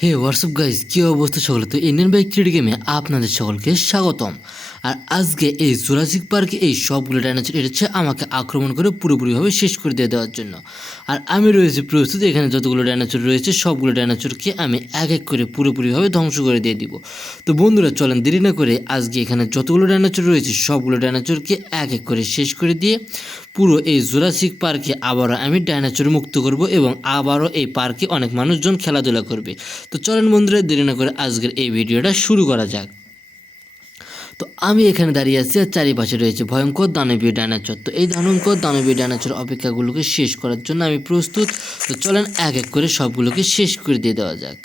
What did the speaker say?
হে WhatsApp guys, কী অবস্থা সকলে? তো ইন্ডিয়ান বাইক থ্রিডি গেমে আপনাদের সকলকে স্বাগতম। আর আজকে এই জুরাসিক পার্কে এই সবগুলো ডাইনোসর এসেছে আমাকে আক্রমণ করে পুরোপুরিভাবে শেষ করে দিয়ে দেওয়ার জন্য। আর আমি রয়েছি প্রস্তুত, এখানে যতগুলো ডাইনোসর রয়েছে সবগুলো ডাইনোসরকে আমি এক এক করে পুরোপুরিভাবে ধ্বংস করে দিয়ে দিব। তো বন্ধুরা চলেন দেরি না করে আজকে এখানে যতগুলো ডাইনোসর রয়েছে সবগুলো ডাইনোসরকে এক এক করে শেষ করে দিয়ে পুরো এই জুরাসিক পার্কে আবারও আমি ডাইনোসর মুক্ত করব এবং আবারও এই পার্কে অনেক মানুষজন খেলাধুলা করবে। তো চলেন বন্ধুরা দেরি না করে আজকের এই ভিডিওটা শুরু করা যাক। তো আমি এখানে দাঁড়িয়ে আছি আর চারিপাশে রয়েছে ভয়ঙ্কর দানবীয় ডাইনোসর। তো এই ভয়ঙ্কর দানবীয় ডাইনোসর অপেক্ষাগুলোকে শেষ করার জন্য আমি প্রস্তুত। তো চলেন এক এক করে সবগুলোকে শেষ করে দিয়ে দেওয়া যাক।